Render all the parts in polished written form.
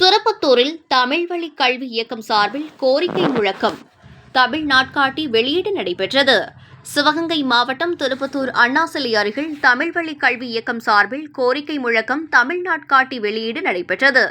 திருப்பத்தூரில் தமிழ் வழி கல்வி இயக்கம் சார்பில் கோரிக்கை முழக்கம் தமிழ் நாட்காட்டி வெளியீடு நடைபெற்றது. சிவகங்கை மாவட்டம் திருப்பத்தூர் அண்ணா சிலை அருகில் தமிழ் வழி கல்வி இயக்கம் சார்பில் கோரிக்கை முழக்கம் தமிழ் நாட்காட்டி வெளியீடு நடைபெற்றது.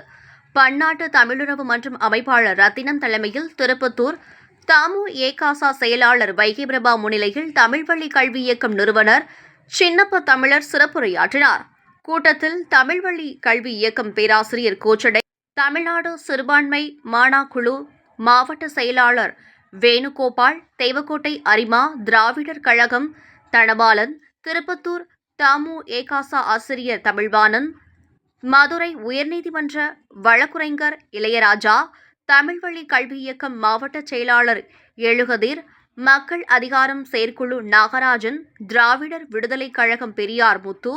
பன்னாட்டு தமிழுறவு மற்றும் அமைப்பாளர் ரத்தினம் தலைமையில் திருப்பத்தூர் தமுஎகச செயலாளர் வைகை பிரபா முன்னிலையில் தமிழ் வழி கல்வி இயக்கம் நிறுவனர் சின்னப்ப தமிழர் சிறப்புரையாற்றினார். கூட்டத்தில் தமிழ் வழி கல்வி இயக்கம் பேராசிரியர் கோச்சடை, தமிழ்நாடு சிறுபான்மை மாநாக்குழு மாவட்ட செயலாளர் வேணுகோபால், தேவக்கோட்டை அரிமா திராவிடர் கழகம் தனபாலன், திருப்பத்தூர் தமுஎகச ஆசிரியர் தமிழ்வாணன், மதுரை உயர்நீதிமன்ற வழக்குரைஞர் இளையராஜா, தமிழ் வழி கல்வி இயக்கம் மாவட்ட செயலாளர் எழுகதிர், மக்கள் அதிகாரம் செயற்குழு நாகராஜன், திராவிடர் விடுதலை கழகம் பெரியார் முத்து,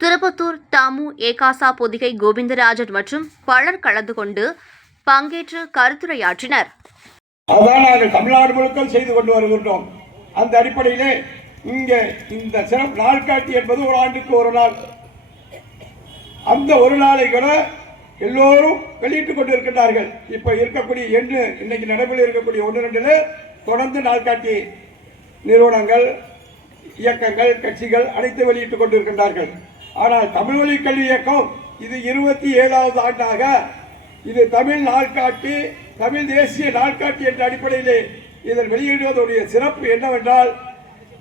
திருப்பத்தூர் தமுஎகச பொதிகை கோவிந்தராஜன் மற்றும் பலர் கலந்து கொண்டு பங்கேற்று கருத்துரையாற்றினர். அதான் நாங்கள் தமிழ்நாடு முழுக்க செய்து கொண்டு வருகின்றோம். அந்த அடிப்படையிலே இங்கே இந்த சிறப்பு நாள்காட்டி என்பது ஒரு ஆண்டுக்கு ஒரு நாள். அந்த ஒரு நாளை கூட எல்லோரும் வெளியிட்டுக் கொண்டிருக்கிறார்கள். இப்ப இருக்கக்கூடிய இன்னைக்கு நடைமுறையில் இருக்கக்கூடிய 1-2 தொடர்ந்து நாள்காட்டி நிறுவனங்கள், இயக்கங்கள், கட்சிகள் அனைத்து வெளியிட்டுக் கொண்டிருக்கின்றார்கள். ஆனால் தமிழ் வழி கல்வி இயக்கம் இது 27வது ஆண்டாக இது தமிழ் நாள்காட்டி, தமிழ் தேசிய நாள்காட்டி என்ற அடிப்படையிலே இதில் வெளியிடுவதுடைய சிறப்பு என்னவென்றால்,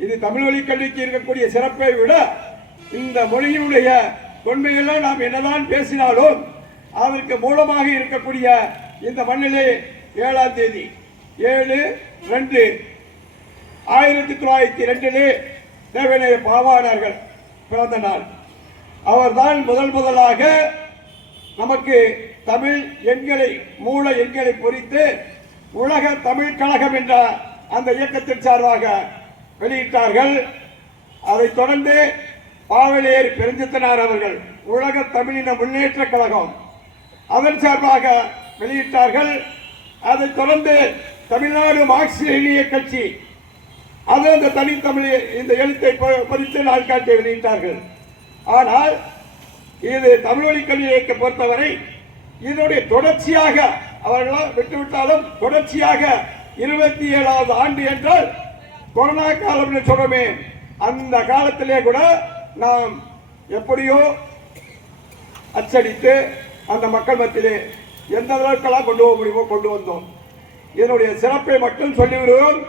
இது தமிழ் வழி கல்விக்கு இருக்கக்கூடிய சிறப்பை விட இந்த மொழியினுடைய தொன்மையெல்லாம் நாம் என்னதான் பேசினாலும் அதற்கு மூலமாக இருக்கக்கூடிய இந்த மண்ணிலே 7ஆம் தேதி 7/2/1902 தேவநேய பாவாணர்கள் பிறந்த நாள். அவர்தான் முதலாக நமக்கு தமிழ் எண்களை, மூல எண்களை பொறித்து உலக தமிழ் கழகம் என்ற அந்த இயக்கத்தின் சார்பாக வெளியிட்டார்கள். அதைத் தொடர்ந்து பாவலேர் பெருஞ்சித்தனார் அவர்கள் உலக தமிழின முன்னேற்ற கழகம் அதன் சார்பாக வெளியிட்டார்கள். அதைத் தொடர்ந்து தமிழ்நாடு மார்க்சிய கட்சி அது அந்த தனித்தமிழ் இந்த எழுத்தை பொறித்து நாள்காட்டியை வெளியிட்டார்கள். ஆனால் இது தமிழ் வழி கல்வி இயக்கத்தை பொறுத்தவரை இதனுடைய தொடர்ச்சியாக அவர்களால் விட்டுவிட்டாலும் தொடர்ச்சியாக 27வது ஆண்டு என்றால் கொரோனா காலம் சொல்றோமே, அந்த காலத்திலே கூட நாம் எப்படியோ அச்சடித்து அந்த மக்கள் மத்தியிலே எந்த அளவுக்கெல்லாம் கொண்டு போக முடியுமோ கொண்டு வந்தோம். இதனுடைய சிறப்பை மட்டும் சொல்லிவிடுவோம்.